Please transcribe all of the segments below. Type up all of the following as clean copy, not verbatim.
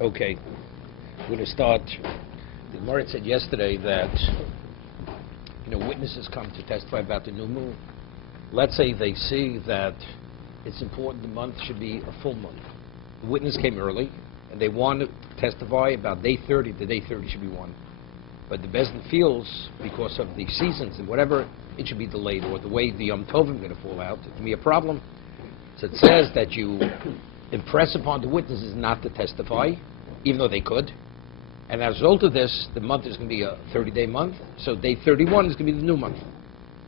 Okay, we're going to start. The Gemara said yesterday that witnesses come to testify about the new moon. Let's say they see that it's important the month should be a full month. The witness came early, and they want to testify about day 30. The day 30 should be one. But the Bezdin feels, because of the seasons and whatever, it should be delayed, or the way the Yom Tovim is going to fall out, it can be a problem. So it says that you impress upon the witnesses not to testify, even though they could. And as a result of this, the month is going to be a 30-day month, so day 31 is going to be the new month.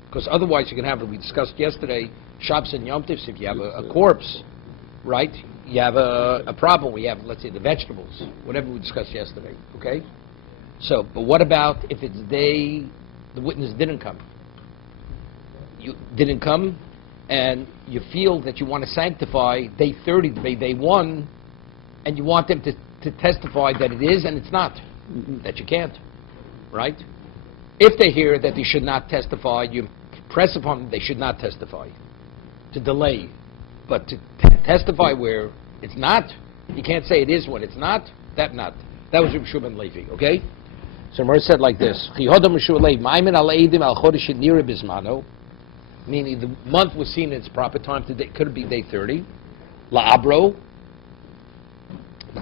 Because otherwise you can have, what we discussed yesterday, Shabbos and Yom Tovs, if you have a corpse, right, you have a problem. We have, let's say, the vegetables, whatever we discussed yesterday, okay? So, but what about if it's day, the witness didn't come? You didn't come, and you feel that you want to sanctify day 30, day 1, and you want them to testify that it is and it's not, that you can't, right? If they hear that they should not testify, you press upon them they should not testify, to delay. But to testify where it's not, you can't say it is when it's not, that not. That was Reb Shua ben Levi, okay? So Mer said like this, meaning the month was seen in its proper time, today could it be day 30, la'abro,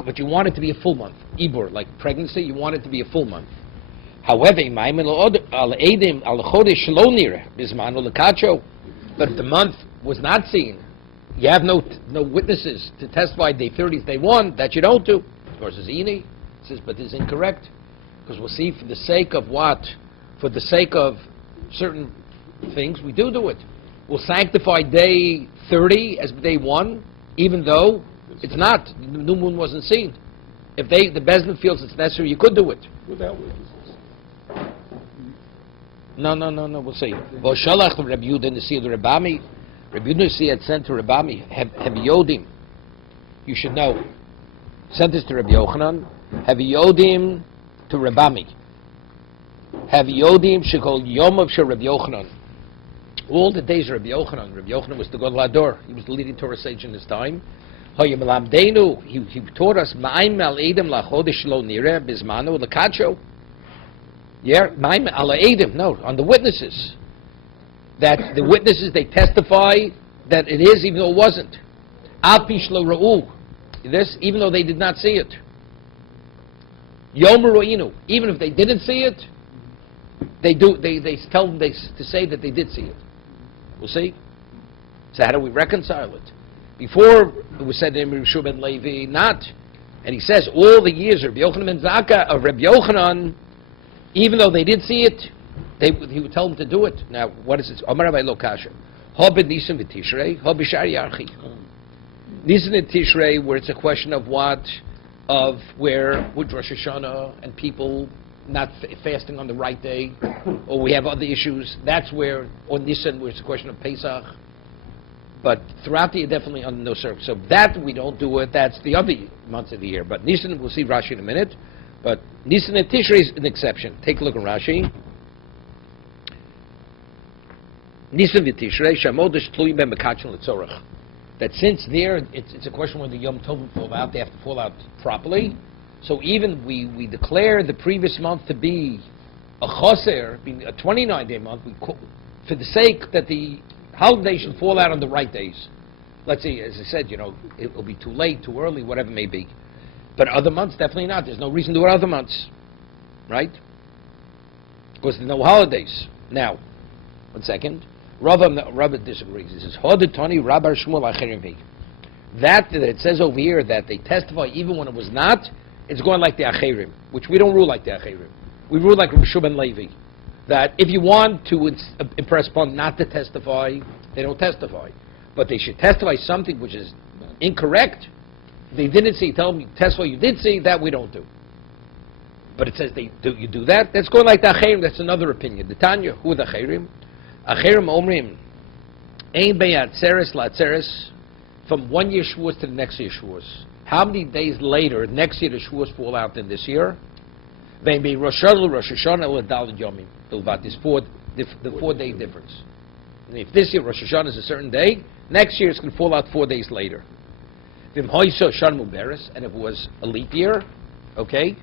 but you want it to be a full month. Ibor, like pregnancy, you want it to be a full month. However, but if the month was not seen, you have no witnesses to testify day 30 is day 1, that you don't do. Of course, it's Ini. It says, but this is incorrect. Because we'll see, for the sake of what? For the sake of certain things, we do it. We'll sanctify day 30 as day 1, even though it's not. The new moon wasn't seen. If the Bezdin feels it's necessary, you could do it. Without witnesses. No, we'll see. V'shalach Rabbi Yehuda Nasi the Rabami. Rabbi Yehuda Nasi had sent to Rabami, have Yodim. You should know. Sent this to Rabbi Yochanan. Have Yodim to Rabami. Have Yodim shekol Yom of Rabbi Yochanan. All the days of Rabbi Yochanan. Rabbi Yochanan was the Gadol Hador. He was the leading Torah sage in his time. He taught us Ma'im al Edom lachodesh lo nireh bizmano lekacho. Yeah, Ma'im al Edom. No, on the witnesses. That the witnesses, they testify that it is, even though it wasn't. Al pish lo ra'u. This, even though they did not see it. Yom ro'inu. Even if they didn't see it, they do. They tell them to say that they did see it. We'll see. So how do we reconcile it? Before it was said in Reb Shua ben Levi, not. And he says all the years of Rabbi Yochanan ben Zakkai, of Rabbi Yochanan, even though they did see it, he would tell them to do it. Now, what is it? Amar Rabbi Lo Kasha. Hobed Nisan v'Tishrei, Hobed Shar Yarchi. Nisan and Tishrei, where it's a question of what? Of where, with Rosh Hashanah, and people not fasting on the right day, or we have other issues. That's where, or Nisan, where it's a question of Pesach. But throughout the year, definitely under no circumstance. So that we don't do it. That's the other months of the year. But Nisan, we'll see Rashi in a minute. But Nisan and Tishrei is an exception. Take a look at Rashi. Nisan v'Tishrei shamodesh tluim b'mekachon l'tzorach. That since there, it's a question when the Yom Tovim fall out, they have to fall out properly. So even we declare the previous month to be a choser, being a 29-day month, for the sake that the holiday should fall out on the right days. Let's see, as I said, it will be too late, too early, whatever it may be. But other months, definitely not. There's no reason to do it other months, right? Because there's no holidays. Now, 1 second. Rava disagrees. He says, Hodetani Rabbar Shmuel Acherim. That it says over here that they testify even when it was not, it's going like the Acherim, which we don't rule like the Acherim. We rule like Reb Shua ben Levi. That if you want to impress upon not to testify, they don't testify. But they should testify something which is incorrect. They didn't see, tell them, testify you did see, that we don't do. But it says you do that, that's going like the Acherim, that's another opinion. The Tanya, who are the Acherim? Acherim Omrim, Ein Beyatzeres Latzeres, from 1 year Shavuos to the next year Shavuos. How many days later, next year, the Shavuos fall out than this year? Maybe Rosh Hashanah, or Daled Yomim. This the 4-day difference. And if this year Rosh Hashanah is a certain day, next year it's going to fall out 4 days later. Vim hoiso shan muberes, and if it was a leap year, okay,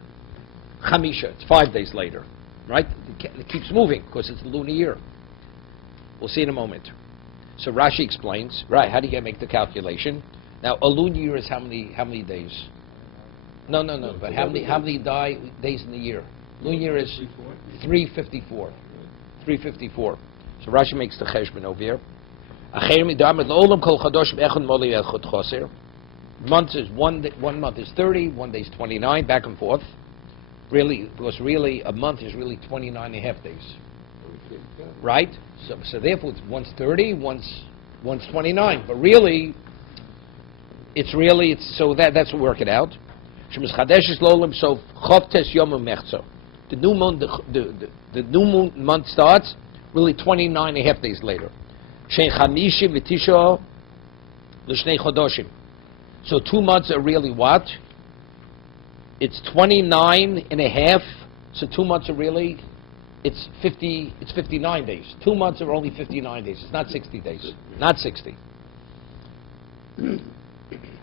chamisha, it's 5 days later, right? It keeps moving because it's a lunar year. We'll see in a moment. So Rashi explains, right? How do you make the calculation? Now a lunar year is how many days? No. But how many days in the year? Lunar year is 354. 354. So Rashi makes the cheshbon over here. Months is one month is 30, 1 day is 29, back and forth. Really, because really a month is really 29 and a half days. Right? So therefore one's 30, one's 29. But really, it's so that's what we work it out. So the new moon, the new moon month starts really 29 and a half days later. So 2 months are really what? It's 29 and a half. So 2 months are really, it's 59 days. 2 months are only 59 days. It's not 60 days. Not 60.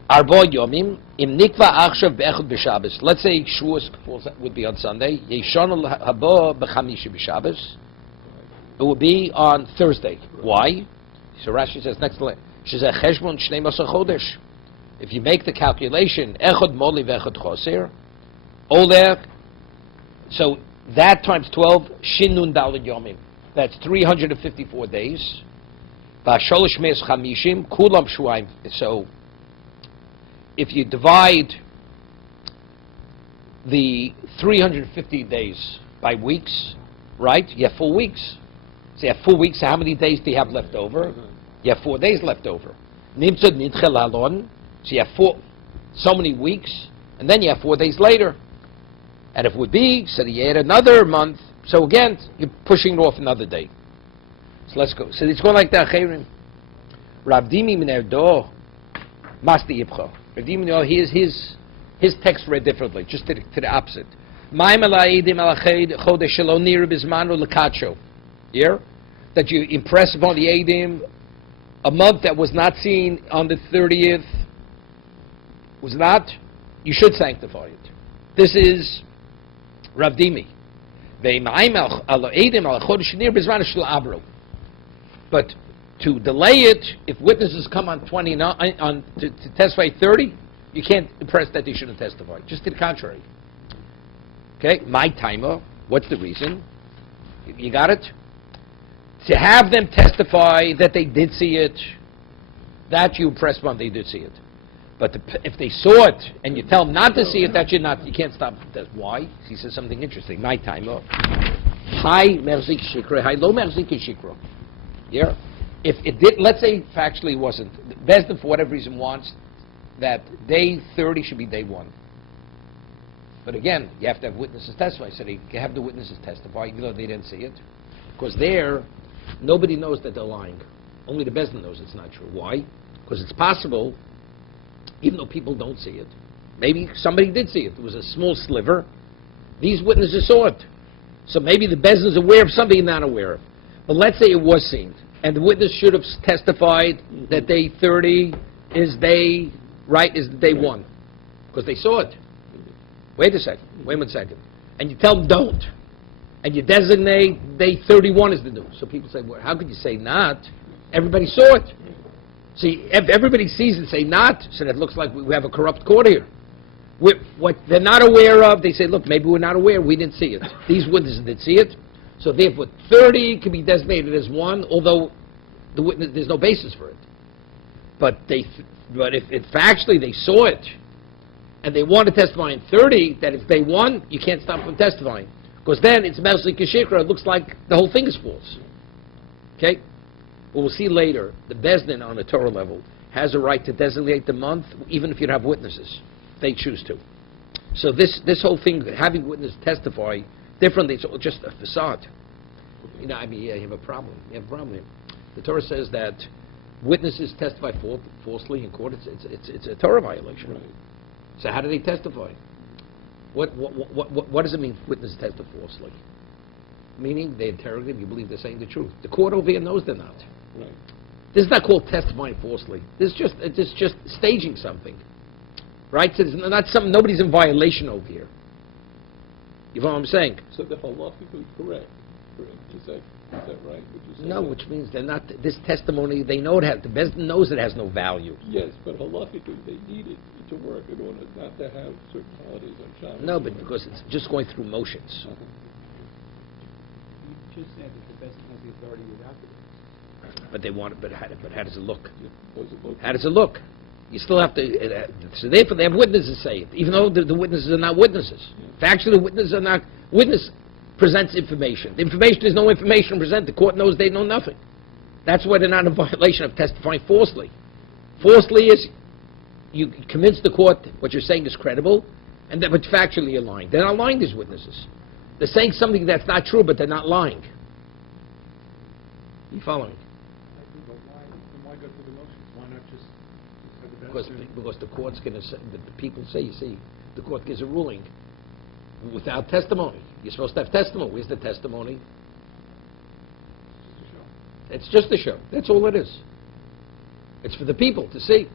Arba Yomim im Nikva Achshav Be'echad B'Shabbos. Let's say Shavuos would be on Sunday. Yeshon Haba B'Chamishi B'Shabbos. It would be on Thursday. Why? So Rashi says next line. She says Cheshbon Shnei Masar Chodesh. If you make the calculation, Echad Moli V'Echad Choser, Olech. So that times 12, Shinun Daled Yomim. That's 354 days. V'Sholosh Meis Chamishim Kulam Shuayim. So if you divide the 350 days by weeks, right? You have 4 weeks. So you have 4 weeks. So how many days do you have left over? You have 4 days left over. Nimtzad nidchel alon. So you have so many weeks, and then you have 4 days later. And if it would be, so you add another month. So again, you're pushing it off another day. So let's go. So it's going like that. Rav Dimi min erdo masti yibcha. Rav Dimi, his text read differently, just to the opposite. Here, that you impress upon the Eidim a month that was not seen on the 30th, was not, you should sanctify it. This is Rav Dimi. But to delay it, if witnesses come on 29 to testify 30, you can't impress that they shouldn't testify. Just to the contrary. Okay, my timer. What's the reason? You got it? To have them testify that they did see it, that you impress upon they did see it. But if they saw it and you tell them not to see it, that you can't stop. That's why he says something interesting. My timer. High merzik shikra, high low merzik shikra. Yeah. If it did, let's say factually it wasn't. Bezdin, for whatever reason, wants that day 30 should be day 1. But again, you have to have witnesses testify. So they have the witnesses testify, even though they didn't see it. Because there, nobody knows that they're lying. Only the Bezdin knows it's not true. Why? Because it's possible, even though people don't see it, maybe somebody did see it. It was a small sliver. These witnesses saw it. So maybe the Bezdin is aware of something he's not aware of. But let's say it was seen, and the witness should have testified that day 30 is day 1, because they saw it. Wait a second. And you tell them don't. And you designate day 31 as the new. So people say, well, how could you say not? Everybody saw it. See, if everybody sees it, say not, so that looks like we have a corrupt court here. What they're not aware of, they say, look, maybe we're not aware, we didn't see it. These witnesses did see it. So therefore, 30 can be designated as 1, although the witness, there's no basis for it. But if factually they saw it, and they want to testify in 30, that it's day 1, you can't stop from testifying. Because then it's Mersli Kashikra, it looks like the whole thing is false. Okay? Well, we'll see later, the Bezdin on a Torah level has a right to designate the month, even if you don't have witnesses. They choose to. So this whole thing, having witnesses testify differently, it's just a facade. You have a problem. You have a problem here. The Torah says that witnesses testify falsely in court. It's a Torah violation. Right. So how do they testify? What does it mean, witnesses testify falsely? Meaning they interrogate, you believe they're saying the truth. The court over here knows they're not. Right. This is not called testifying falsely. This is just staging something. right? So it's not something, nobody's in violation over here. You know what I'm saying? So they're halakhically correct. Is that right? No, which means they're not, this testimony, they know it has, the Bezdin knows it has no value. Yes, but halakhically they need it to work in order not to have certain holidays on Shabbos. No, but because it's just going through motions. You just said that the Bezdin has the authority without the witness. But they want it, but how does it look? Those are both- How does it look? You still have to, so therefore they have witnesses say it, even though the witnesses are not witnesses. Factually, the witnesses are not, witness presents information. The information, there's no information presented. The court knows they know nothing. That's why they're not in violation of testifying falsely. Falsely is, you convince the court what you're saying is credible, and that but factually you're lying. They're not lying, these witnesses. They're saying something that's not true, but they're not lying. You following? Why go through the motions? Why not just have the Because the court's going to say, the people say, you see, the court gives a ruling without testimony. You're supposed to have testimony. Where's the testimony? It's just a show. That's all it is. It's for the people to see.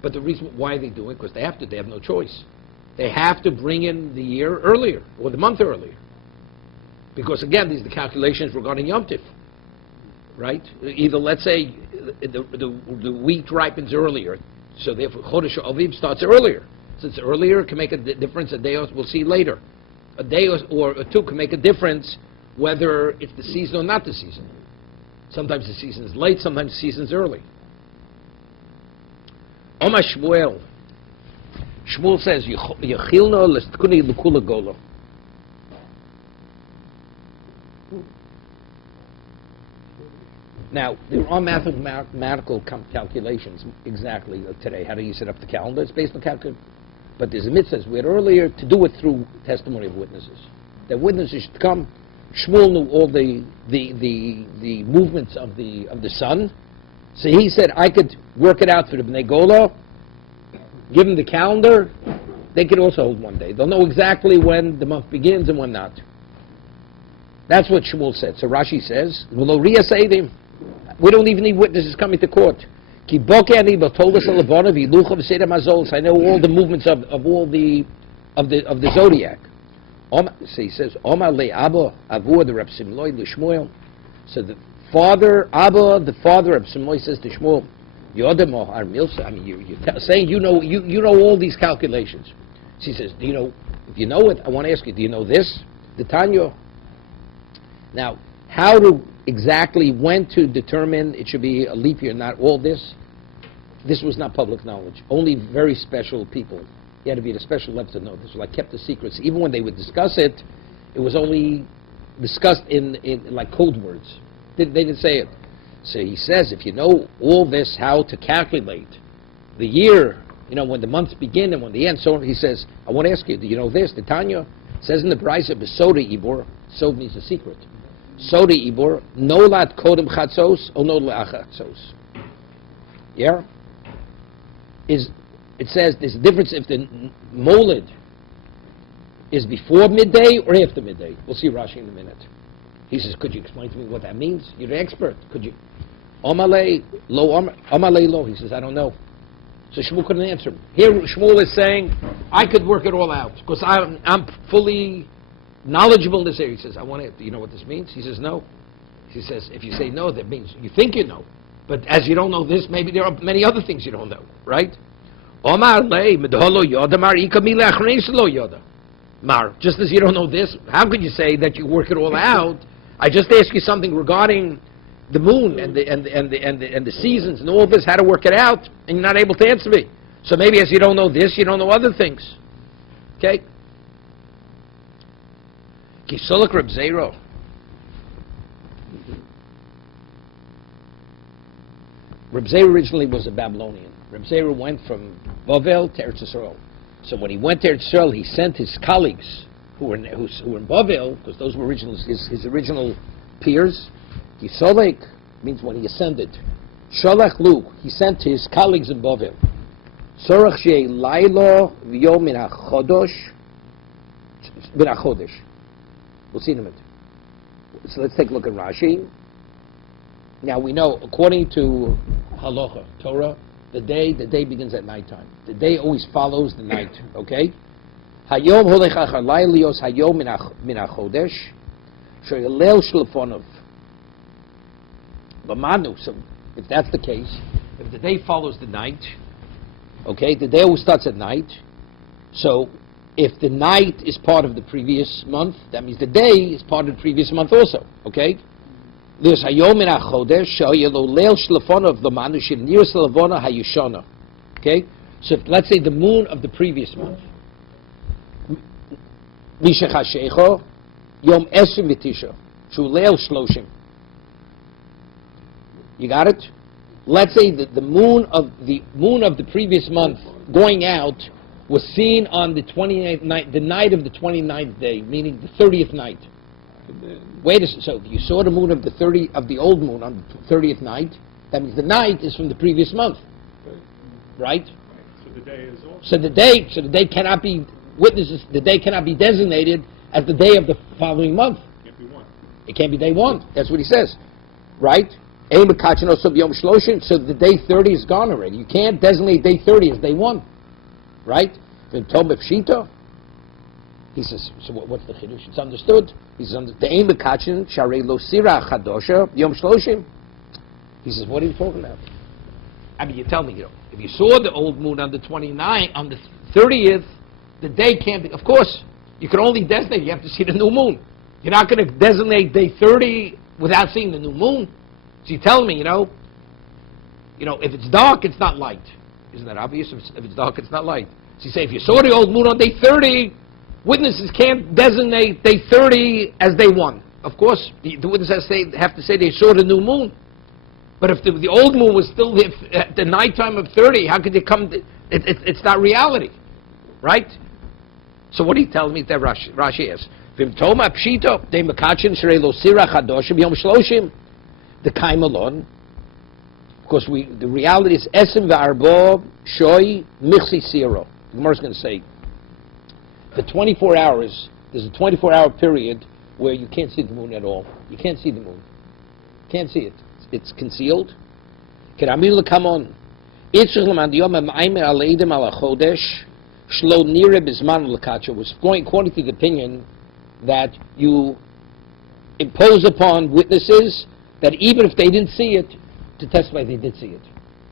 But the reason why they do it, because they have to. They have no choice. They have to bring in the year earlier, or the month earlier. Because again, these are the calculations regarding Yom Tif. Right? Either, let's say, the wheat ripens earlier, so therefore Chodesh Aviv starts earlier. Since earlier it can make a difference, a day or we'll see later. A day or two can make a difference whether it's the season or not the season. Sometimes the season is late, sometimes the season is early. Omar Shmuel. Shmuel says, Yechilno lestkuni l'kula golo. Now, there are mathematical calculations exactly today. How do you set up the calendar? It's based on calculation. But there's a mitzvah we had earlier to do it through testimony of witnesses. That witnesses should come. Shmuel knew all the movements of the sun. So he said, I could work it out for the Bnei Gola, give them the calendar. They could also hold one day. They'll know exactly when the month begins and when not. That's what Shmuel said. So Rashi says, we don't even need witnesses coming to court. I know all the movements of the zodiac. So he says, so the father, Abba, the father of Simloi says to Shmuel, you're saying you know all these calculations. So he says, do you know, if you know it, I want to ask you, do you know this? The Tanya. Now, how to exactly when to determine it should be a leap year, not all this was not public knowledge. Only very special people. You had to be at a special level to know this. Was like kept the secrets. Even when they would discuss it, it was only discussed in like code words. They didn't say it. So he says, if you know all this, how to calculate the year, when the months begin and when they end, so on, he says, I want to ask you, do you know this? The Tanya says in the Brisa, Besoda Ibor, Sod means a secret. Soda Ibor, Nolat Kodem Chatzos, or Nolat Chatzos. Yeah? It says there's a difference if the molid is before midday or after midday. We'll see Rashi in a minute. He says, could you explain to me what that means? You're an expert. Could you? Amalei lo. He says, I don't know. So Shmuel couldn't answer him. Here Shmuel is saying, I could work it all out because I'm fully knowledgeable in this area. He says, do you know what this means? He says, no. He says, if you say no, that means you think you know. But as you don't know this, maybe there are many other things you don't know, right? Just as you don't know this, how could you say that you work it all out? I just asked you something regarding the moon and the seasons and all this, how to work it out, and you're not able to answer me. So maybe as you don't know this, you don't know other things. Okay? Kisolak Reb Zero. Reb Zera originally was a Babylonian. Reb Zera went from Bavel to Eretz Yisrael. So when he went to Eretz Yisrael, he sent his colleagues who were in Bavel, because those were his original peers. Kisolek means when he ascended. Sholach Lu, he sent his colleagues in Bavel. Sorach shei lailo v'yom min hachodesh. We'll see in a minute. So let's take a look at Rashi. Now we know, according to Halacha, Torah, The day begins at nighttime. The day always follows the night, okay? Hayom holech achar layla lios hayom min hachodesh, sheyalel shlefonov. Lamanu, so if that's the case, if the day follows the night, okay, the day always starts at night, so if the night is part of the previous month, that means the day is part of the previous month also, okay? Okay, so if, let's say the moon of the previous month, you got it? Let's say that the moon of the previous month going out was seen on the 29th night, the night of the 29th day, meaning the 30th night. Wait a second. So if you saw the moon of the old moon on the 30th night, that means the night is from the previous month, right? So the day is also. So the day cannot be witnesses. The day cannot be designated as the day of the following month. It can't be one. It can't be day one. That's what he says, right? So the day 30 is gone already. You can't designate day 30 as day one, right? He says, so what's the chiddush? It's understood. He says, the aim of kachin sharei lo sira chadosha yom shloshim. He says, what are you talking about? I mean, you tell me, if you saw the old moon on the 29th, on the 30th, the day can't be. If course, you can only designate. You have to see the new moon. You're not going to designate day 30 without seeing the new moon. So you tell me, if it's dark, it's not light. Isn't that obvious? If it's dark, it's not light. So you say, if you saw the old moon on day 30. Witnesses can't designate day 30 as day 1. Of course, the witnesses have to say they saw the new moon. But if the old moon was still at the nighttime of 30, how could they come? It's not reality, right? So what are you telling me that Rashi is? The kaimalon. Of course, the reality is esim v'arbo shoi michsi siro. The Gemara is going to say, for 24 hours, there's a 24-hour period where you can't see the moon at all. You can't see the moon. Can't see it. It's concealed. Come on. Was going according to the opinion that you impose upon witnesses that even if they didn't see it, to testify they did see it.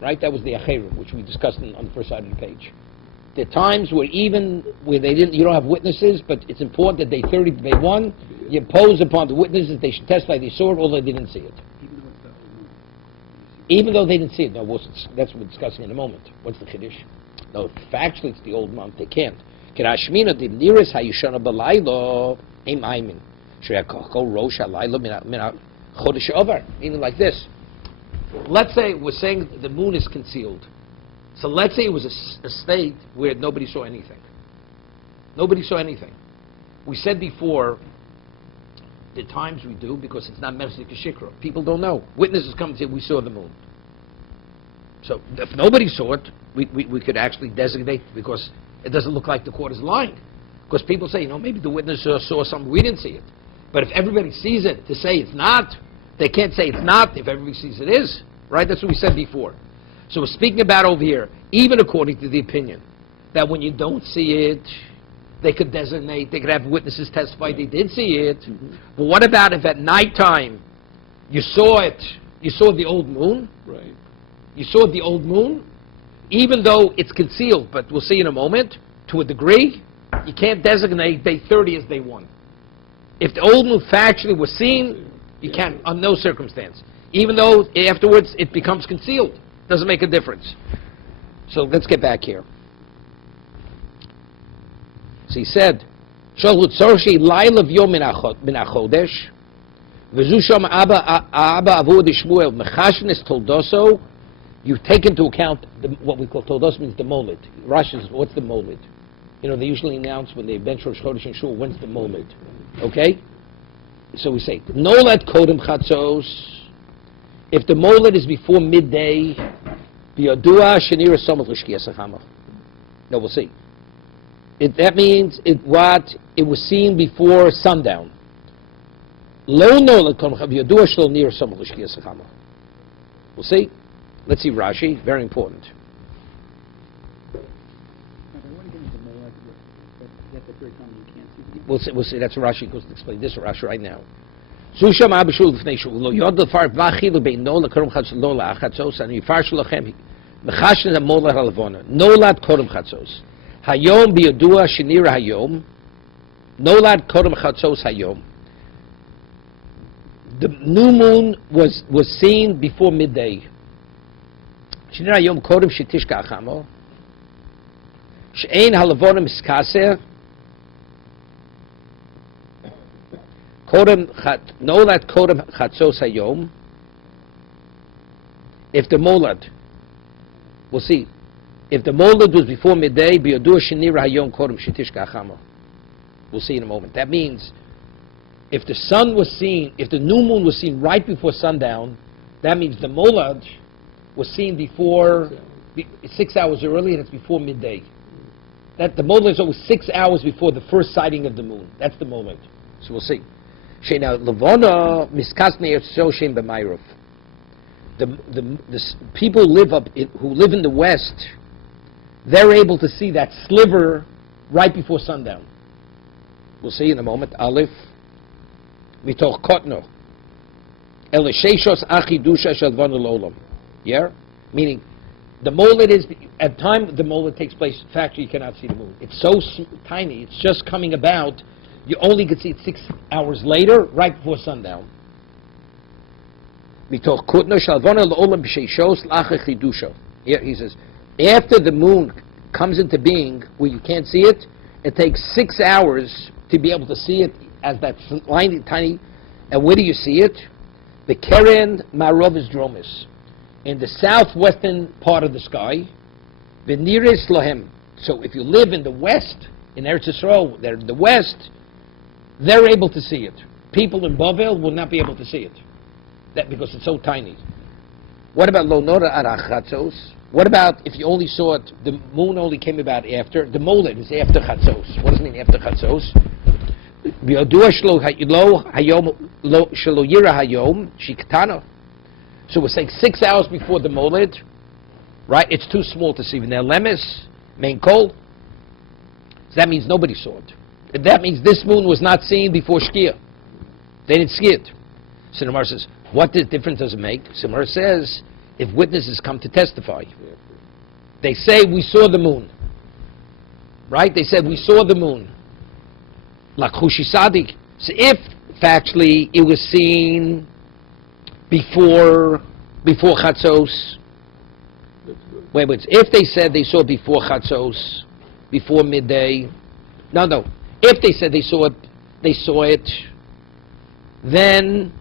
Right? That was the acherim, which we discussed on the first side of the page. There are times where even where you don't have witnesses, but it's important that day 30 to day 1, you impose upon the witnesses they should testify they saw it, although they didn't see it. Even though they didn't see it. No, that's what we're discussing in a moment. What's the chiddush? No, factually it's the old month, they can't. Meaning like this. Let's say we're saying the moon is concealed. So let's say it was a state where nobody saw anything. Nobody saw anything. We said before, the times we do, because it's not Mersik Shikra. People don't know. Witnesses come and say, we saw the moon. So if nobody saw it, we could actually designate, because it doesn't look like the court is lying. Because people say, maybe the witness saw something, we didn't see it. But if everybody sees it, to say it's not, they can't say it's not if everybody sees it is. Right? That's what we said before. So we're speaking about over here, even according to the opinion, that when you don't see it, they could designate, they could have witnesses testify they did see it. Mm-hmm. But what about if at nighttime you saw it, you saw the old moon? Right. You saw the old moon, even though it's concealed, but we'll see in a moment, to a degree, you can't designate day 30 as day 1. If the old moon factually was seen, you can't, on no circumstance. Even though afterwards it becomes concealed. Doesn't make a difference. So let's get back here. So he said, you take into account what we call toldos, means the molid. Rashi, what's the molid? They usually announce when they bench Rosh Chodesh and Shul, when's the molid? Okay? So we say, Nolad kodem chatzos. If the molid is before midday, no, we'll see. That means it was seen before sundown. We'll see. Let's see Rashi, very important. at the third time you can't see the moon. We'll see. That's what Rashi goes to explain. This is Rashi right now. Zusham abishul l'fnei shul lo yod l'far v'achilu beino l'korum chatzos lo la'achatzos ani yifarshu lachem mechashne mola halavona nolad korum chatzos hayom biyodua shenira hayom nolad korum chatzos hayom. The new moon was seen before midday. Shenira hayom korum shetishka achamo she'ein halavona miskaser Nolad Kodem Chatzos Hayom. If the molad, we'll see. If the molad was before midday, B'yodur Shenira Hayom Kodem Shetishka Achama. We'll see in a moment. That means, if the sun was seen, if the new moon was seen right before sundown, that means the molad was seen before 6 hours early, and it's before midday. That the molad is always 6 hours before the first sighting of the moon. That's the molad. So we'll see. The people who live in the west, they're able to see that sliver right before sundown. We'll see in a moment. Aleph, mitoch kotno, elisheshos achidusha shalvanu lolam. Yeah, meaning the molad is at the time the molad takes place. Factually, you cannot see the moon. It's so tiny. It's just coming about. You only could see it 6 hours later, right before sundown. Here he says, after the moon comes into being, where you can't see it, it takes 6 hours to be able to see it as that tiny. And where do you see it? The Keren Marovis Dromis, in the southwestern part of the sky. The nearest Lohem. So if you live in the west, in Eretz Yisrael, they're in the west, they're able to see it. People in Bavel will not be able to see it. That because it's so tiny. What about Lo Nora Arachatzos? What about if you only saw it, the moon only came about after, the molad is after Chatzos. What does it mean after Chatzos? So we're saying 6 hours before the molad, right? It's too small to see. Lemes, main kol. So that means nobody saw it. That means this moon was not seen before Shkia. They didn't see it. So the Gemara says, what difference does it make? So the Gemara says, if witnesses come to testify, they say, we saw the moon. Right? They said, we saw the moon. Lakhushi Sadik. So if, factually, it was seen before Chatzos, wait, if they said they saw it before Chatzos, before midday, no. If they said they saw it, then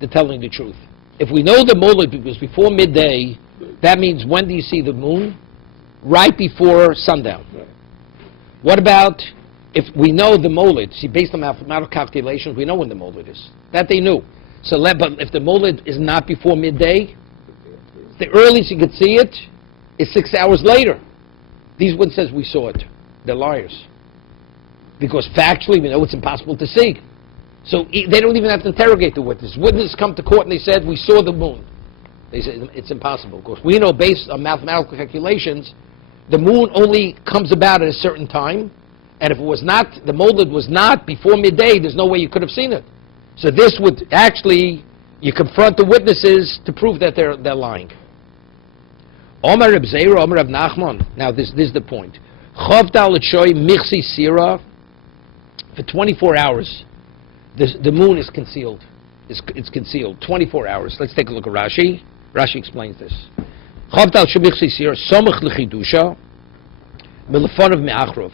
they're telling the truth. If we know the molad was before midday, that means when do you see the moon? Right before sundown. What about if we know the molad? See, based on mathematical calculations, we know when the molad is. That they knew. So, but if the molad is not before midday, the earliest you could see it is 6 hours later. These one says we saw it. They're liars. Because factually, we know it's impossible to see. So they don't even have to interrogate the witness. Witnesses come to court and they said, we saw the moon. They said, it's impossible. Of course, we know based on mathematical calculations, the moon only comes about at a certain time. And if it was not, the molad was not before midday, there's no way you could have seen it. So this would actually, you confront the witnesses to prove that they're lying. Omar Reb Zeira, Omar Reb Nachman. Now this is the point. Chavdal L'Shoy Michsi Sira. For 24 hours, the moon is concealed. It's concealed. 24 hours. Let's take a look at Rashi. Rashi explains this. Chavdal Shemichsi Sira Somach L'Chidusha Milefonav Me'achrov.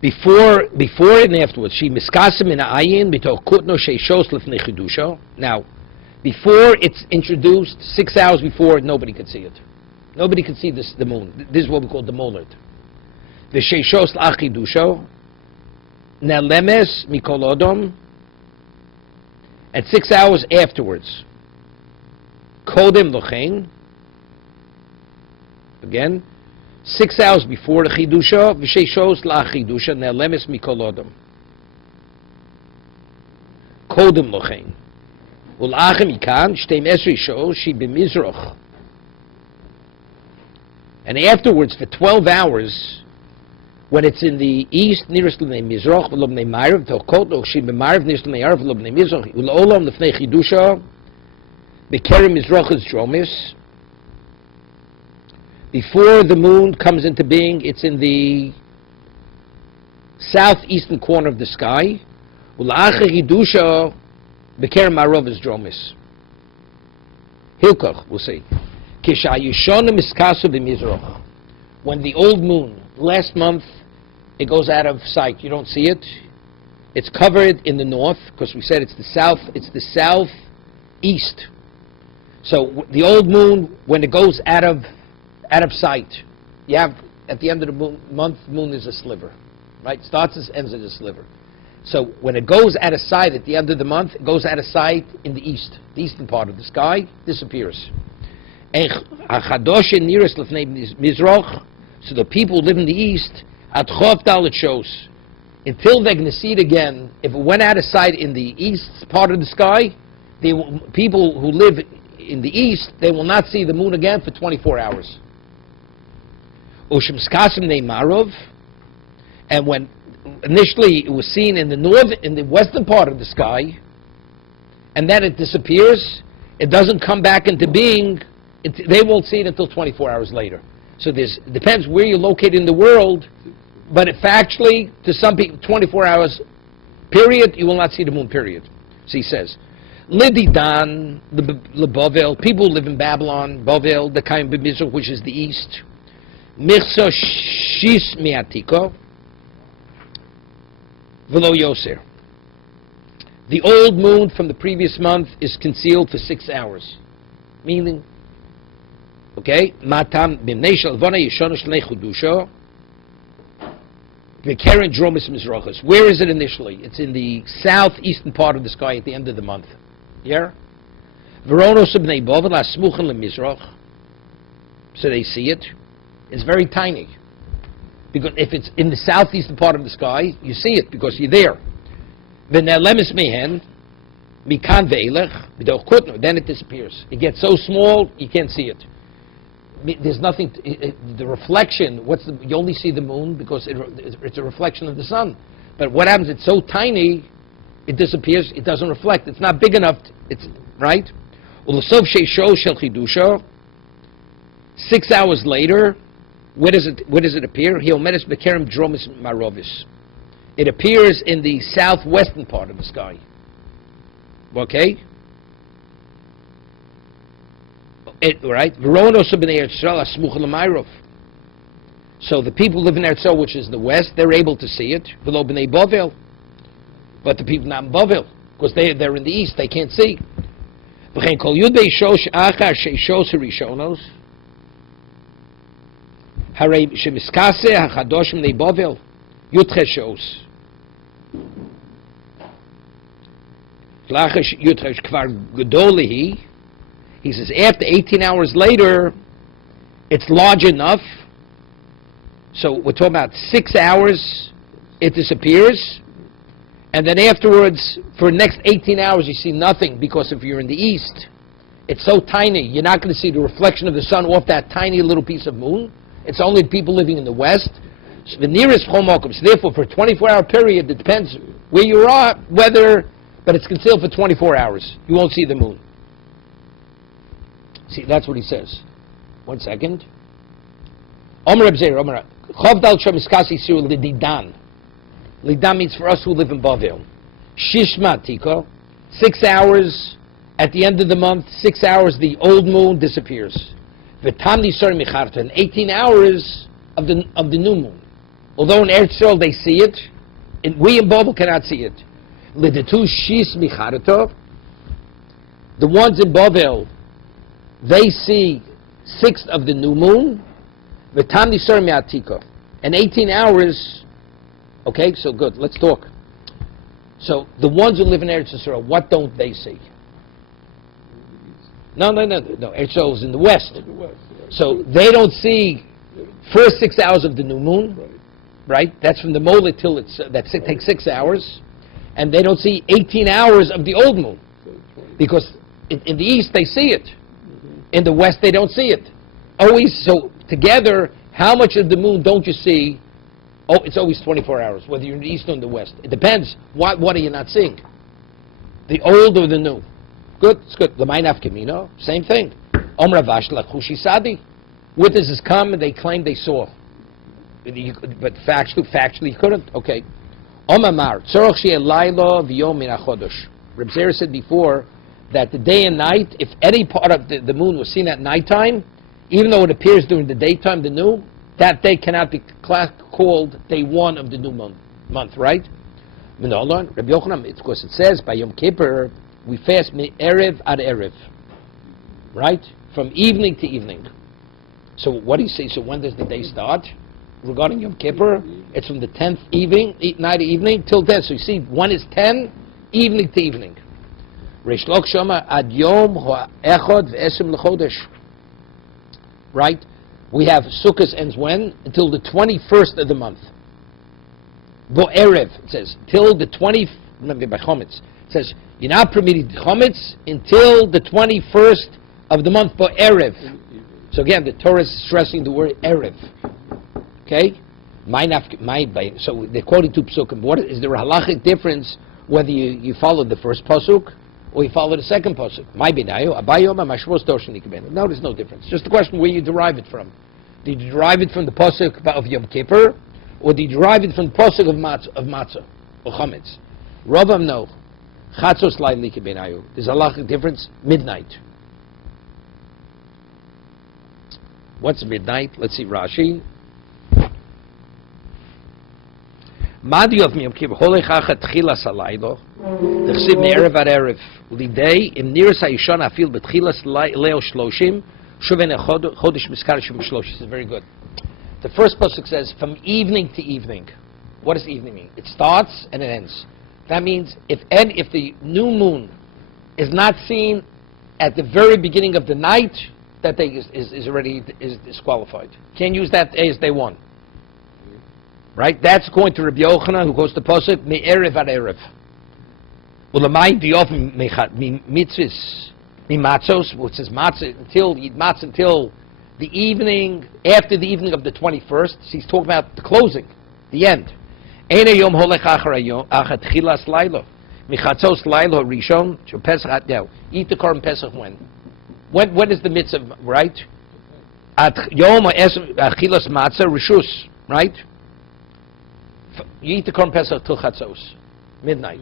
Before and afterwards, she miskasim in ayin b'toch kutno sheishos lefnei chidusha. Now, before it's introduced, 6 hours before, nobody could see it. Nobody could see the moon. This is what we call the molad. The sheishos l'achidusha nelemes mikol odom. At 6 hours afterwards, kodem lochein. Again. 6 hours before the chidusha, v'sheishos la'achidusha ne'lemes mikol odom. Kodem lochein. Ul'achem ikan, shteim esri shos, shi b'mizroch. And afterwards, for 12 hours, when it's in the east, nearest l'bnei Mizrach, l'bnei Ma'ariv, t'okot, l'chim b'Ma'ariv, nearest l'bnei Ma'ariv, l'bnei Mizrach, l'olam l'fnei Chidusha, b'kerem Mizrach's dromis. Before the moon comes into being, it's in the southeastern corner of the sky. Ula'acher Chidusha, b'kerem Ma'arov's dromis. Hilkoch, we'll see. Kishayushona miskasu b'Mizrach. When the old moon, last month, it goes out of sight. You don't see it. It's covered in the north, because we said it's the southeast. So the old moon, when it goes out of sight, you have, at the end of the month, moon is a sliver. Right? Starts as ends as a sliver. So when it goes out of sight at the end of the month, it goes out of sight in the east. The eastern part of the sky disappears. So the people who live in the east, at Chovdal it shows, until they're going to see it again, if it went out of sight in the east part of the sky, people who live in the east, they will not see the moon again for 24 hours. And when initially it was seen in the western part of the sky, and then it disappears, it doesn't come back into being, they won't see it until 24 hours later. So it depends where you're located in the world, but factually, to some people, 24 hours, period, you will not see the moon, period. So he says, Lididan, the Bavel, people who live in Babylon, Bavel, the Kaim B'Mizrach, which is the east, Mirsa Shis Miatiko, Velo Yoser. The old moon from the previous month is concealed for 6 hours. Meaning, okay, Matam B'Nei Vona Yishona Shnei Chudusha, V'Keren Dromis Mizrachos. Where is it initially? It's in the southeastern part of the sky at the end of the month. Yeah? Veronos B'Nei Bavel Asmuchen LeMizrach. So they see it. It's very tiny. Because if it's in the southeastern part of the sky, you see it because you're there. Then it disappears. It gets so small you can't see it. There's nothing. The reflection. You only see the moon because it's a reflection of the sun. But what happens? It's so tiny, it disappears. It doesn't reflect. It's not big enough. It's right. 6 hours later. Where does it appear? It appears in the southwestern part of the sky. Okay? Right? So the people who live in Eretz Yisrael, which is the west, they're able to see it. But the people not in Bavel, because they're in the east, they can't see. Harei shemiskase hachadoshim neibovel yutcheshos. Lachash yutchesh kvar gedolihi. He says after 18 hours later, it's large enough. So we're talking about 6 hours, it disappears, and then afterwards, for the next 18 hours, you see nothing because if you're in the east, it's so tiny, you're not going to see the reflection of the sun off that tiny little piece of moon. It's only people living in the west. So the nearest homokum. So therefore, for a 24-hour period, it depends where you are, whether, but it's concealed for 24 hours. You won't see the moon. See, that's what he says. 1 second. Omer Abzer, Omer. Chavdal Shemiskasi Siru Lididan. Lidan means for us who live in Bavel. Shishma Tiko. 6 hours at the end of the month, 6 hours, the old moon disappears. V'tamdi sor micharta, in 18 hours of the new moon. Although in Eretz Yisrael they see it, we in Babel cannot see it. Lidetu shis micharta, the ones in Babel, they see 6th of the new moon. V'tamdi sor mi'atika, in 18 hours. Okay, so good. Let's talk. So the ones who live in Eretz Yisrael, what don't they see? No. Eretz Yisrael is in the west. So they don't see first 6 hours of the new moon, right? That's from the molet till takes 6 hours, and they don't see 18 hours of the old moon, because in the east they see it, in the west they don't see it. always, so together, how much of the moon don't you see? Oh, it's always 24 hours, whether you're in the east or in the west. It depends. What are you not seeing? The old or the new? Good, it's good. L'maynaf Kamino, same thing. Omra Vashla Chushi Sadi. Witnesses come and they claim they saw. But factually you couldn't. Okay. Omamar, Tzorach Shei Laila V'yom Min HaChodesh. Reb Zera said before that the day and night, if any part of the moon was seen at nighttime, even though it appears during the daytime, the new, that day cannot be called day one of the new month, right? Rabbi Yochanan, of course it says by Yom Kippur, we fast Erev ad Erev, right? From evening to evening. So what do you say? So when does the day start? Regarding Yom Kippur, it's from the 10th night to evening till 10. So you see, one is 10, evening to evening. Reish Lok Shama ad Yom Echad V'Esim L'Chodesh. Right? We have Sukkot ends when? Until the 21st of the month. Bo Erev, it says, till the 20th, remember by Chometz, it says, you're not permitted Chometz until the 21st of the month, Bo Erev. So again, the Torah is stressing the word Erev. Okay? So they're quoting two psukim. What is there a halachic difference whether you follow the first pasuk or you follow the second pasuk? No, there's no difference. Just the question where you derive it from. Did you derive it from the pasuk of Yom Kippur, or did you derive it from the pasuk of matzah or chametz? Ravam no. Chatzos laili kibenayu. There's a halachic difference. Midnight. What's midnight? Let's see Rashi. Madi of Yom Kippur, holech achat tchilas halaylo, d'chsiv me'erev ad erev, lidei im niras ha'ishon afil b'tchilas leo shloshim, shuven chodesh miskar shum shloshim. This is very good. The first pasuk says from evening to evening. What does evening mean? It starts and it ends. That means if the new moon is not seen at the very beginning of the night, that day is already disqualified. Can't use that day as day one. Right? That's going to Rabbi Yochanan, who goes to Pasuk, Me'erev ad Erev. Ulamai diyof mitzvahs, mimatzos, which says matzah, until the evening, after the evening of the 21st. So he's talking about the closing, the end. Eina yom holech achat chilas lailo. Michatzos lailo rishon, shepesach now. Eat the korban Pesach when? When is the mitzvah, right? At yom achilas matzah rishus, right? You eat the korban Pesach till chatzos, midnight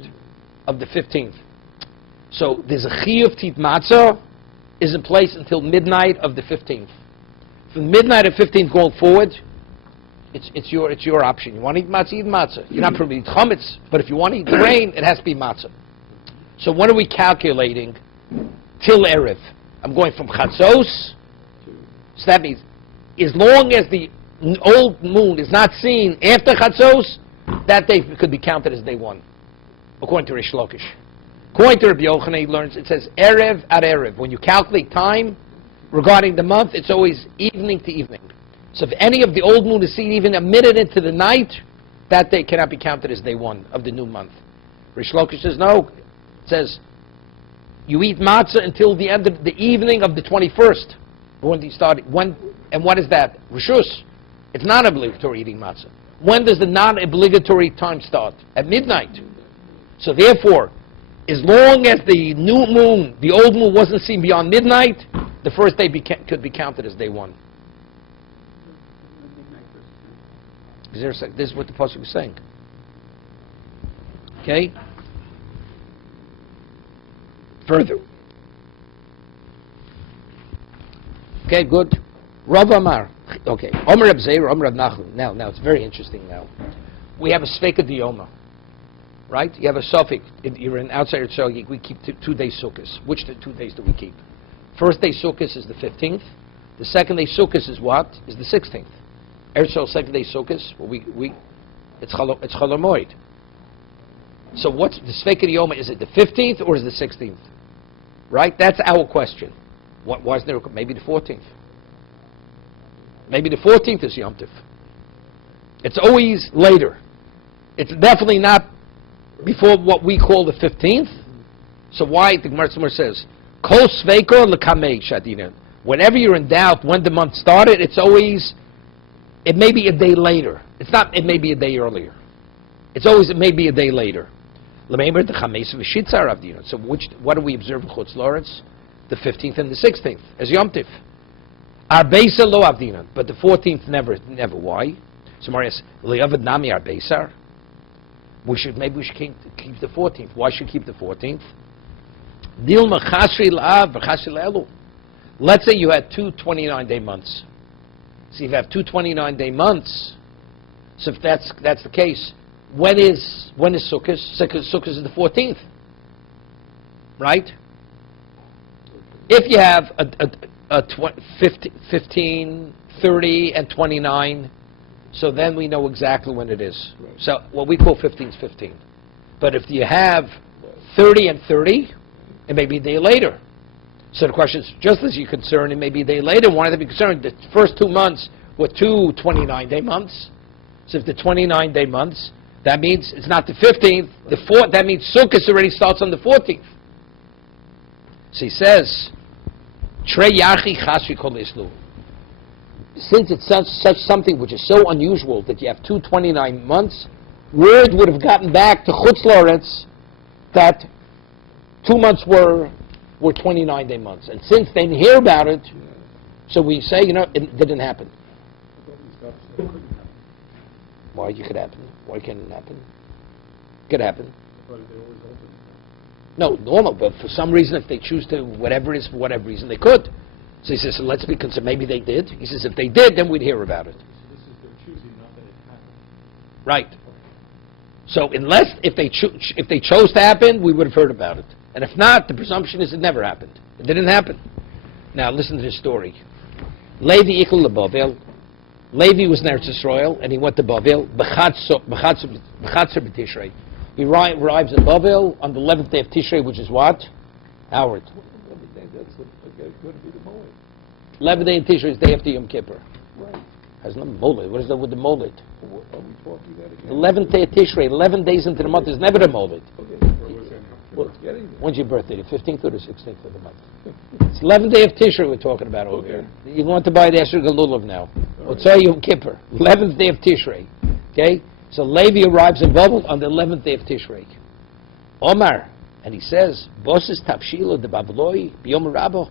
of the 15th. So there's a chiyuv tit matzah is in place until midnight of the 15th. From midnight of 15th going forward, it's your option. You want to eat matzah, eat matzah. You're not permitted chametz, but if you want to eat grain, it has to be matzah. So what are we calculating till erev? I'm going from chatzos. So that means as long as the old moon is not seen after chatzos, that day could be counted as day one, according to Rish Lakish. According to Rabbi Yochanan, he learns, it says Erev at Erev. When you calculate time regarding the month, it's always evening to evening. So if any of the old moon is seen even a minute into the night, that day cannot be counted as day one of the new month. Rish Lakish says no. It says you eat matzah until the end of the evening of the 21st. When you start, and what is that? Rishus. It's not obligatory eating matzah. When does the non-obligatory time start? At midnight. So therefore, as long as the new moon, the old moon wasn't seen beyond midnight, the first day could be counted as day one. This is what the pasuk is saying. Okay? Further. Okay, good. Rav Amar. Okay. Omer Reb Zeir, Omer Reb Nachman. Now it's very interesting now. We have a Sveka Diyoma. Right? You have a suffix. If you're an outsider, so we keep 2 days Sukkos. Which 2 days do we keep? First day Sukkos is the 15th. The second day Sukkos is what? Is the 16th. Eretz second day Sukkos, well, it's Chol Hamoed. So what's the Sveka Diyoma? Is it the 15th or is it the 16th? Right? That's our question. Why isn't there maybe the 14th? Maybe the 14th is Yom Tov. It's always later. It's definitely not before what we call the 15th. So why the Gemara says, Kol Sveiko L'Kamei Shadina. Whenever you're in doubt when the month started, it's always, it may be a day later. It's not, it may be a day earlier. It's always, it may be a day later. So what do we observe in Chutz La'aretz? The 15th and the 16th, as Yom Tif. Arbeisa lo avdinan, but the 14th never. Why? So Marius, liavad nami arbeisar. Maybe we should keep the 14th. Why should we keep the 14th? Dilma chasri la'av v'chasri le'elu. Let's say you had two 29-day months. So if you have two 29-day months, so if that's the case, when is Sukkot? Sukkot is the 14th, right? If you have a 15, 30, and 29, so then we know exactly when it is. Right. So what we call 15 is 15. But if you have 30 and 30, it may be a day later. So the question is, just as you're concerned, it may be a day later. Why are they concerned? The first 2 months were two 29-day months. So if the 29-day months, that means it's not the 15th. The 4th, that means Sukkot already starts on the 14th. So he says, Trei yachi chasri kol islu. Since it's such something which is so unusual that you have two 29 months, word would have gotten back to Chutz La'aretz that 2 months were 29-day months. And since they didn't hear about it, so we say, it didn't happen. Why it could happen? Why can't it happen? It could happen. No, normal, but for some reason, if they choose to, whatever it is, for whatever reason, they could. So he says, so let's be concerned. Maybe they did. He says, if they did, then we'd hear about it. So this is their choosing, not that it happened. Right. So if they chose to happen, we would have heard about it. And if not, the presumption is it never happened. It didn't happen. Now listen to this story. Levi ikul leBavel. Levi was in Eretz Yisrael, and he went to Bavel. B'chatzar b'Tishrei. He arrives in Bavel on the 11th day of Tishrei, which is what? Howard. That's going to be the moment. 11th day of Tishrei is day after Yom Kippur. Right. Has no molid. What is that with the molid? Are we talking that again? 11th day of Tishrei, 11 days into the month is never the molid. Okay. Well, it's getting there. When's your birthday? The 15th or the 16th of the month? It's 11th day of Tishrei we're talking about over here. You want to buy the Esher Galulav now. We'll tell you Yom Kippur. 11th day of Tishrei. Okay? So Levi arrives in Babel on the 11th day of Tishrei. Omar, and he says, Bosses Tapshilo de Babiloi Biyom Rabbo.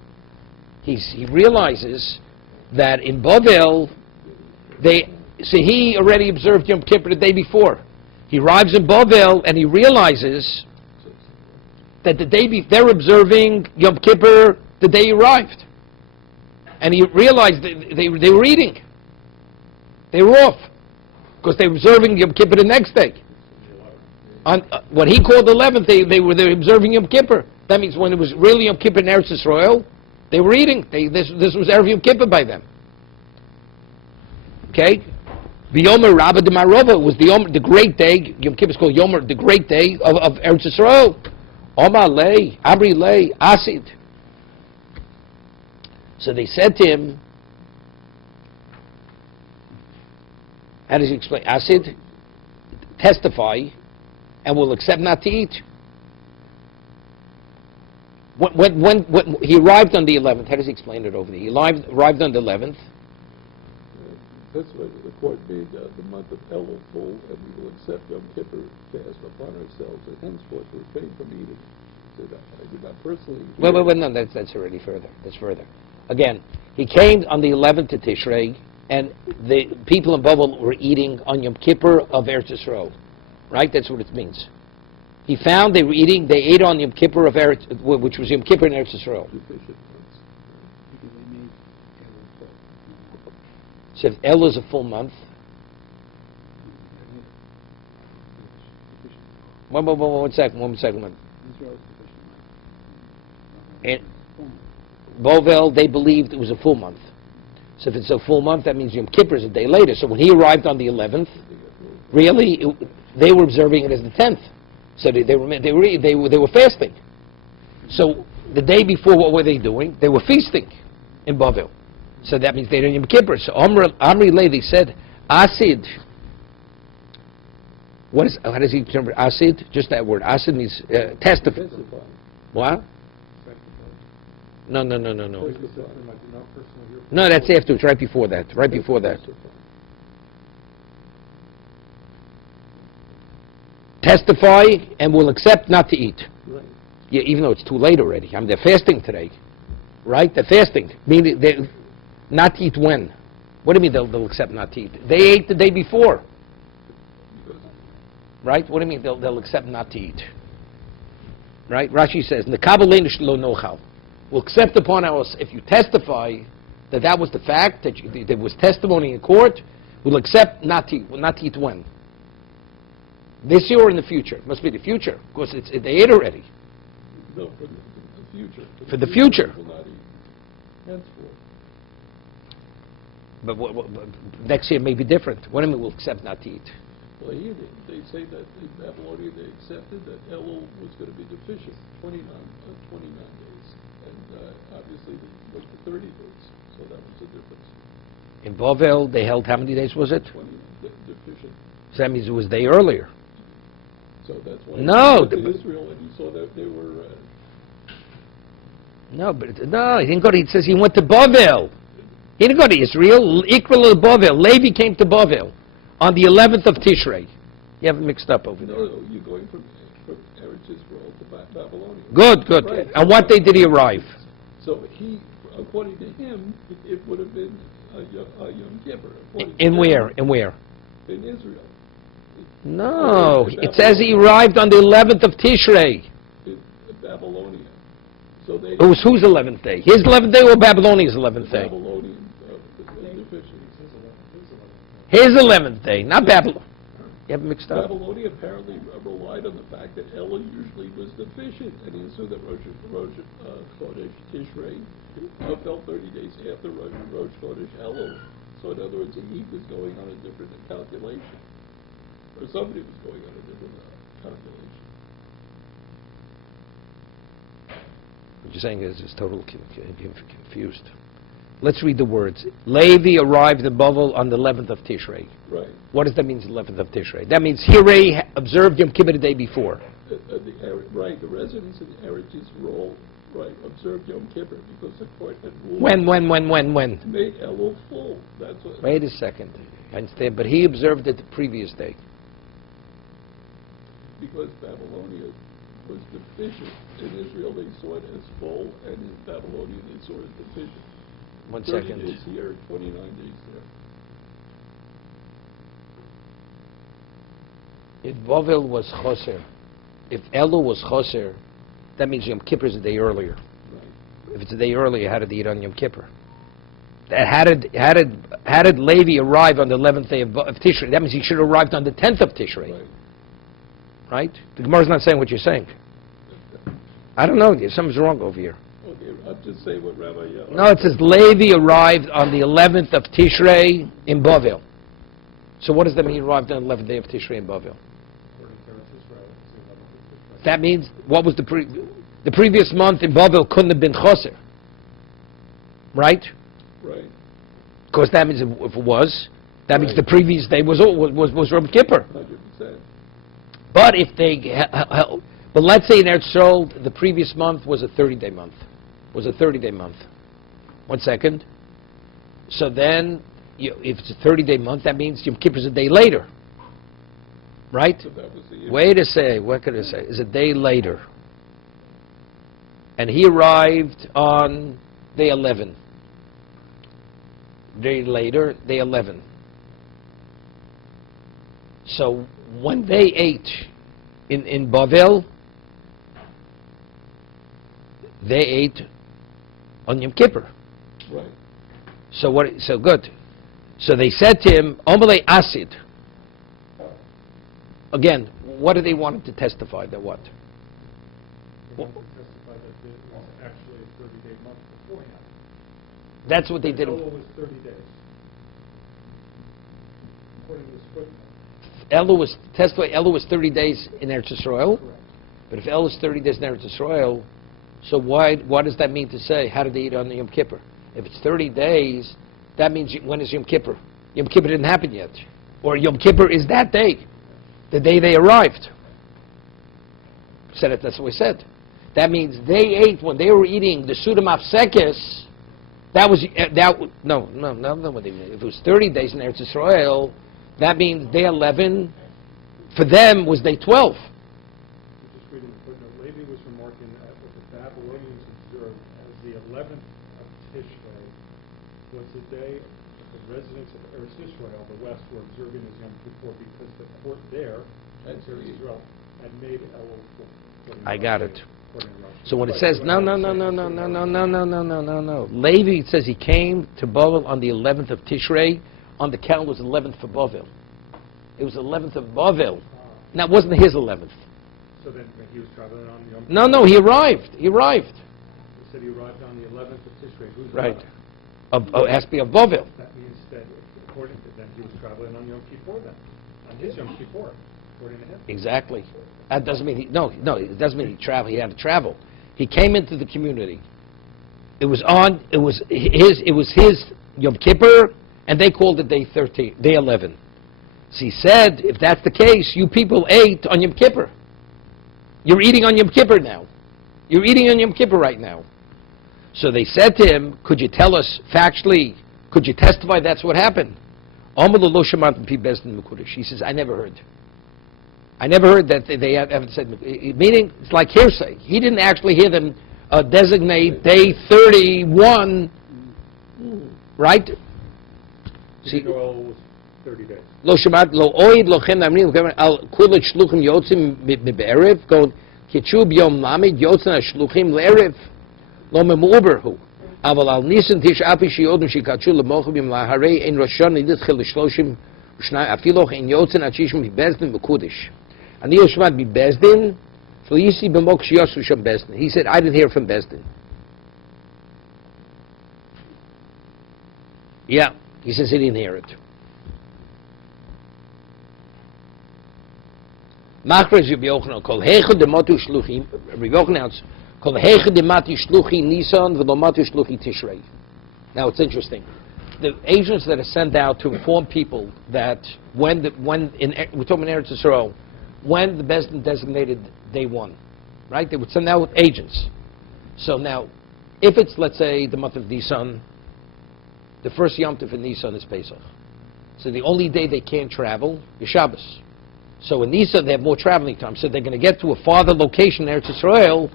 He realizes that in Bavel, he already observed Yom Kippur the day before. He arrives in Bavel and he realizes that they're observing Yom Kippur the day he arrived. And he realized they were eating. They were off. Because they were observing Yom Kippur the next day. On what he called the 11th, they were observing Yom Kippur. That means when it was really Yom Kippur in Eretz Yisrael, they were eating. This was Erev Yom Kippur by them. Okay? The Yomer Rabbah de Marova was the great day. Yom Kippur is called Yomer, the great day of Eretz Yisrael. Omar lei, Abri lei, Asid. So they said to him, how does he explain? Asid, testify, and will accept not to eat. When he arrived on the 11th, how does he explain it over there? He arrived on the 11th. That's what the court made the month of Elul full, and we will accept Yom Kippur fast upon ourselves, and henceforth refrain from eating. So I did not personally. Wait, no, that's already further. That's further. Again, he came on the 11th to Tishrei, and the people in Babel were eating on Yom Kippur of Eretz Yisrael. Right? That's what it means. He found they ate on Yom Kippur of Eretz, which was Yom Kippur in Eretz Yisrael. So if El is a full month, one second. And Bovel, they believed it was a full month. So if it's a full month, that means Yom Kippur is a day later. So when he arrived on the 11th, really, they were observing it as the 10th. So they were fasting. So the day before, what were they doing? They were feasting in Bavel. So that means they didn't Yom Kippur. So Amri Lei, they said, Asid. How does he interpret Asid? Just that word. Asid means testify. What? No. Because you said there might be no personal here. No, that's after. It's right before that. Right before that. Testify and will accept not to eat. Right. Yeah, even though it's too late already. I mean, they're fasting today. Right? They're fasting. Meaning they not to eat when? What do you mean they'll accept not to eat? They ate the day before. Right? What do you mean they'll accept not to eat? Right? Rashi says, "Nekabel lo nochal." We'll accept upon us if you testify that was the fact, that there was testimony in court. We'll accept not to eat. Will not to eat when? This year or in the future? It must be the future, because they ate already. No, for the future. For the future. Will not eat. Henceforth. But next year may be different. What do you mean we'll accept not to eat? Well, here they say that in Babylonia they accepted that Elul was going to be deficient 29 days. And obviously they went to 30 days. So that was the difference. In Bavel, they held how many days was it? 20 deficient. So that means it was day earlier. So that's why No, he went to Israel and he saw that they were... No, he didn't go to, it says he went to Bavel. He didn't go to Israel, equal to Bavel. Levi came to Bavel on the 11th of Tishrei. You have it mixed up over there. No, you're going from Eretz Israel to Babylonia. Good. Right. And what day did he arrive? So he, according to him, it would have been a Yom Kippur. In where? In Israel. No, In it says he arrived on the 11th of Tishrei. In Babylonia. So they... It was whose 11th day? His 11th day or Babylonia's 11th day? Babylonian deficient. His 11th day, not Babylon. You have it mixed up. Babylonia apparently relied on the fact that Elul usually was deficient, and he assumed that Rosh Chodesh Tishrei fell 30 days after Rosh Chodesh Elul. So in other words, he was going on a different calculation, or somebody was going on a different calculation. What you're saying is totally confused. Let's read the words. Levi arrived in Bavel on the 11th of Tishrei. Right. What does that mean, 11th of Tishrei? That means Hirei observed Yom Kippur the day before. Right, the residents in Eretz Yisrael, observed Yom Kippur because the court had ruled. When? Made Elul full. That's what. Wait a second. I understand, but he observed it the previous day. Because Babylonia was deficient. In Israel, they saw it as full, and in Babylonia, they saw it as deficient. 1 30 second. days here, 29 days there. If Bavel was Choser, if Elul was Choser, that means Yom Kippur is a day earlier. Right. If it's a day earlier, how did they eat on Yom Kippur? How did Levi arrive on the 11th day of Tishrei? That means he should have arrived on the 10th of Tishrei. Right. Right? The Gemara's not saying what you're saying. I don't know. Something's wrong over here. Okay, I'm just saying what Rabbi Yell. No, it says Levi arrived on the 11th of Tishrei in Bavel. So what does that mean, he arrived on the 11th day of Tishrei in Bavel? According to Eretz Israel, it's the 11th of Tishrei. That means, what was the previous month in Bavel couldn't have been Choser. Right? Right. Because that means if it was, that means Right. the previous day was Yom Kippur. 100%. But if they, but let's say in Eretz Yisrael, the previous month was a 30-day month. 1 second. So then, if it's a 30-day month, that means Yom Kippur is a day later. Right? So that was the Wait a second, what could I say? It's a day later. And he arrived on day 11. Day later, day 11. So when they ate in Bavel, they ate on Yom Kippur. Right. So good. So they said to him, Omelei Asid. Again, what do they want him to testify? That what? They wanted to testify that it was actually a 30-day month beforehand. That's what they did. Elul was 30 days. According to this footnote. Elul was 30 days in Eretz Yisrael. Correct. But if Elul is 30 days in Eretz Yisrael, so what does that mean to say? How did they eat on Yom Kippur? If it's 30 days, that means when is Yom Kippur? Yom Kippur didn't happen yet. Or Yom Kippur is that day, the day they arrived. Said it, that's what we said. That means they ate when they were eating the Suda Mafsekis. That was no. If it was 30 days in Eretz Yisrael, that means day 11 for them was day 12. Just reading the footnote, Levi was remarking that what the Babylonians observed as the 11th of Tishrei was the day the residents of Eretz Yisrael, the West, were observing as Yom Kippur because the court there, at Eretz Yisrael, had made Elul. I got it. So when it says no. Levi, it says he came to Bavel on the 11th of Tishrei. On the calendar was 11th for Bavel. It was 11th of Bavel. Now it wasn't his 11th. So then he was traveling on Yom Kippur? No, he arrived. He said he arrived on the 11th of Tishrei. Who's right. It has to be of Bavel. That means that according to them, he was traveling on Yom Kippur then. On his Yom Kippur, according to him. Exactly. That doesn't mean it doesn't mean he traveled. He had to travel. He came into the community. It was his Yom Kippur, and they called it day 13, day 11. So he said, if that's the case, you people ate on Yom Kippur. You're eating on Yom Kippur now. You're eating on Yom Kippur right now. So they said to him, could you tell us factually, could you testify that's what happened? He says, I never heard. I never heard that they haven't said, meaning it's like hearsay. He didn't actually hear them designate day 31, right? See, was 30 days. Lo shamat lo oid lo chem namrim al kulat shluchim yotzim be'erev going kitchub yom lamid yotzim shluchim le'erev lo memuberhu aval al nisan tish api shiyodun shikachu lemochim yom laharei in Rosh Hashanah nidchil l'shloshim shnai afiloch in yotzim achishim bebezdin b'kudish ani lo shamat bebezdin so yisi b'mok shiyosu sham bezdin. He said, I didn't hear from Bezdin. Yeah, he says he didn't hear it. Machres Rabbi Yochanan kol heichad dematu shluchim. Rabbi Yochanan kol heichad dematu shluchi Nisan v'lo matu shluchi Tishrei. Now it's interesting. The agents that are sent out to inform people that we're talking in Eretz Yisrael, when the Bezdin designated day 1, right? They would send out agents. So now, if it's let's say the month of Nisan, the first Yom Tov in Nisan is Pesach. So the only day they can't travel is Shabbos. So in Nisan, they have more traveling time. So they're going to get to a farther location in Eretz Yisrael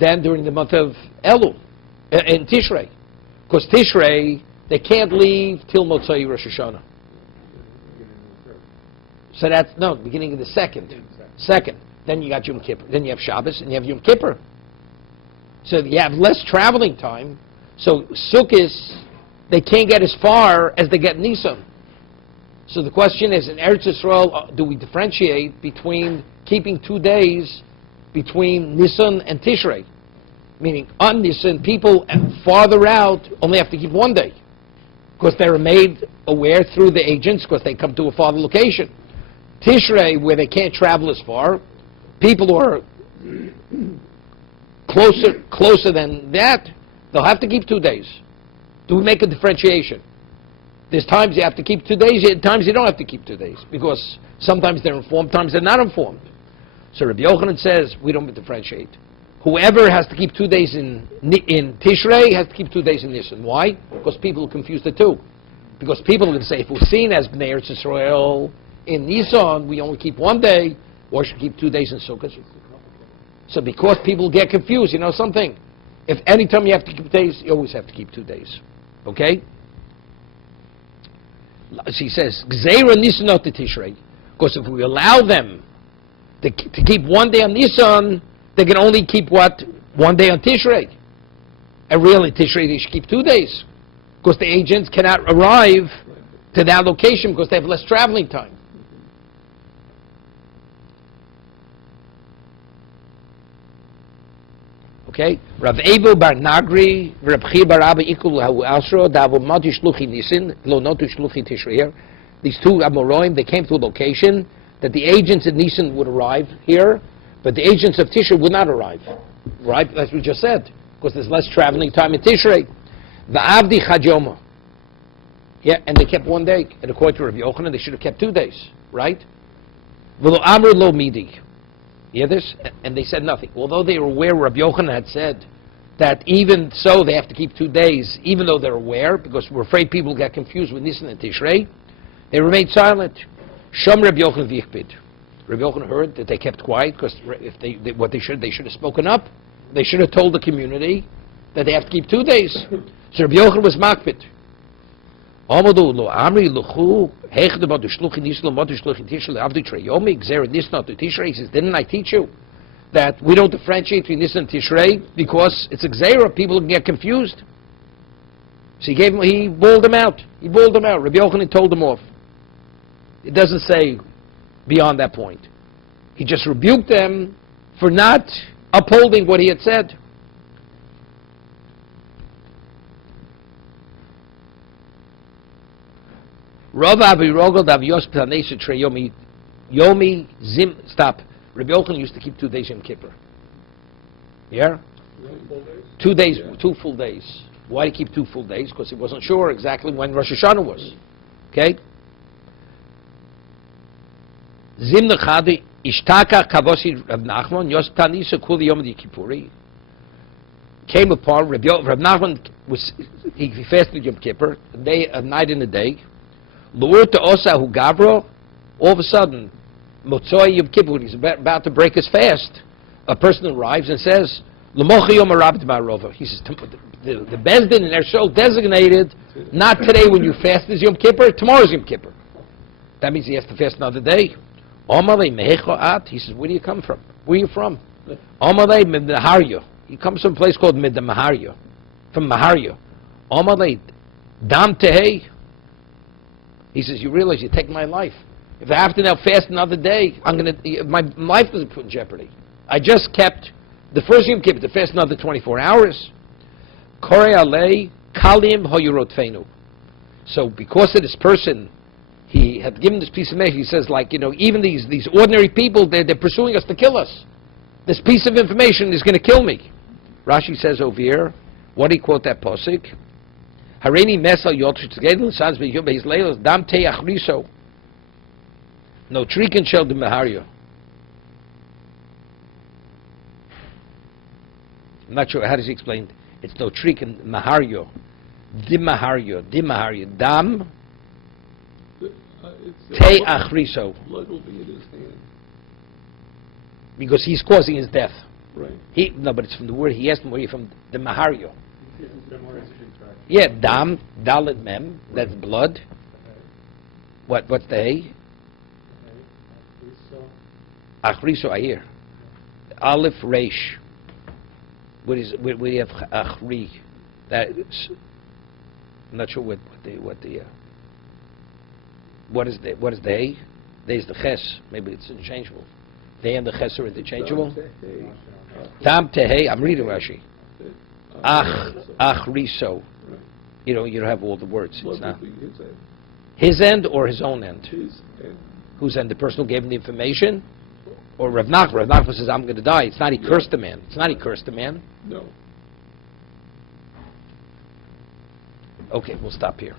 than during the month of Elul, in Tishrei. Because Tishrei, they can't leave till Motzei Rosh Hashanah. So that's, beginning of the second. Then you got Yom Kippur. Then you have Shabbos and you have Yom Kippur. So you have less traveling time. So Sukkot, they can't get as far as they get in Nisan. So the question is, in Eretz Yisrael, do we differentiate between keeping 2 days between Nisan and Tishrei? Meaning, on Nisan, people farther out only have to keep 1 day. Because they're made aware through the agents, because they come to a farther location. Tishrei, where they can't travel as far, people who are closer than that, they'll have to keep 2 days. Do we make a differentiation? There's times you have to keep 2 days, times you don't have to keep 2 days, because sometimes they're informed, times they're not informed. So Rabbi Yochanan says, we don't differentiate. Whoever has to keep 2 days in Tishrei has to keep 2 days in Nisan. Why? Because people confuse the two. Because people are going to say, if we're seen as Bnei Eretz Yisrael in Nisan, we only keep 1 day, or should keep 2 days in Sukkot. So because people get confused, you know something? If any time you have to keep days, you always have to keep 2 days. Okay? She says, Gzeira Nisan not the Tishrei. Because if we allow them to keep 1 day on Nisan, they can only keep what? 1 day on Tishrei. And really, Tishrei, they should keep 2 days. Because the agents cannot arrive to that location because they have less traveling time. Okay? Rav Evo bar Nagri, Rav Chi bar Abba Ikul Asro, Davo Mati Shluchi Nisin, Lo Notu Shluchi Tishrei. These two Amoroim, they came to a location that the agents in Nisan would arrive here, but the agents of Tishrei would not arrive. Right? That's what we just said. Because there's less traveling time in Tishrei. Va'avdi Chajoma. Yeah, and they kept 1 day. And according to Rabbi Yochanan, they should have kept 2 days. Right? V'lo Amr lo midi. You hear this? And they said nothing. Although they were aware, Rabbi Yochanan had said that even so they have to keep 2 days, even though they're aware, because we're afraid people will get confused with Nisan and Tishrei. They remained silent. Shom Rabbi Yochanan v'yichpid. Rabbi Yochanan heard that they kept quiet, because if they should have spoken up. They should have told the community that they have to keep 2 days. So Rabbi Yochanan was makpid. Amadu lo amri luchu hechdu badu shluchi nislo madu shluchi tishrei avdu treyomi gzera nisna to Tishrei. He says, didn't I teach you that we don't differentiate between Nisan and Tishrei because it's a gzera, people can get confused? So he bawled them out. He bawled them out. Rabbi Yochanan told them off. It doesn't say beyond that point. He just rebuked them for not upholding what he had said. Rav Abi Rogel Dav Yos Ptanesa Trey Yomi Zim. Stop. Rabbi Yochanan used to keep 2 days Yom Kippur. Yeah? 2 days, 2 full days. Why did he keep 2 full days? Because he wasn't sure exactly when Rosh Hashanah was. Okay? Zim Nechadi Ishtaka Kavosi Rav Nachman Yos Ptanesa Kul Yom Kippuri. Came upon Rav Nachman he fasted Yom Kippur, a night and a day. L'urta osa hu gavro, all of a sudden, Motzoi Yom Kippur, he's about to break his fast. A person arrives and says, L'mochi Yom Arabit Ma'arova. He says, the Bezdin in their show designated, not today when you fast is Yom Kippur, tomorrow's Yom Kippur. That means he has to fast another day. Omalei Mehecho At, he says, where do you come from? Where are you from? Omalei Midmaharyo. He comes from a place called Midmaharyo, from Maharyo. Omalei Dam Tehei. He says, you realize you take my life. If I have to now fast another day, my life is put in jeopardy. I just kept the first Yom Kippur to fast another 24 hours. Korei alei kalim hoyurotfenu. So because of this person, he had given this piece of message. He says, even these ordinary people, they're pursuing us to kill us. This piece of information is going to kill me. Rashi says over here, what do you quote that posik? Harini mesal yotch together sans be his leilos dam te achriso. No triken shel de mahario. I'm not sure how does he explain. It's no triken mahario. Dimahario. Dam te achriso. Blood will be in his hand. Because he's causing his death. Right. But it's from the word he asked him where you're from the mahario. Yeah, dam, dalet mem, that's blood. What's the hay? Achriso, I hear. Aleph Reish. Where do you have achri? I'm not sure what is the hay? There's the ches. Maybe it's interchangeable. They and the ches are interchangeable. Dam tehei. I'm reading Rashi. Achriso. You don't have all the words. It's not his end or his own end. His end. Whose end? The person who gave him the information, or Rav Nachman? Rav Nachman says, "I'm going to die." It's not he cursed the man. It's not he cursed the man. No. Okay, we'll stop here.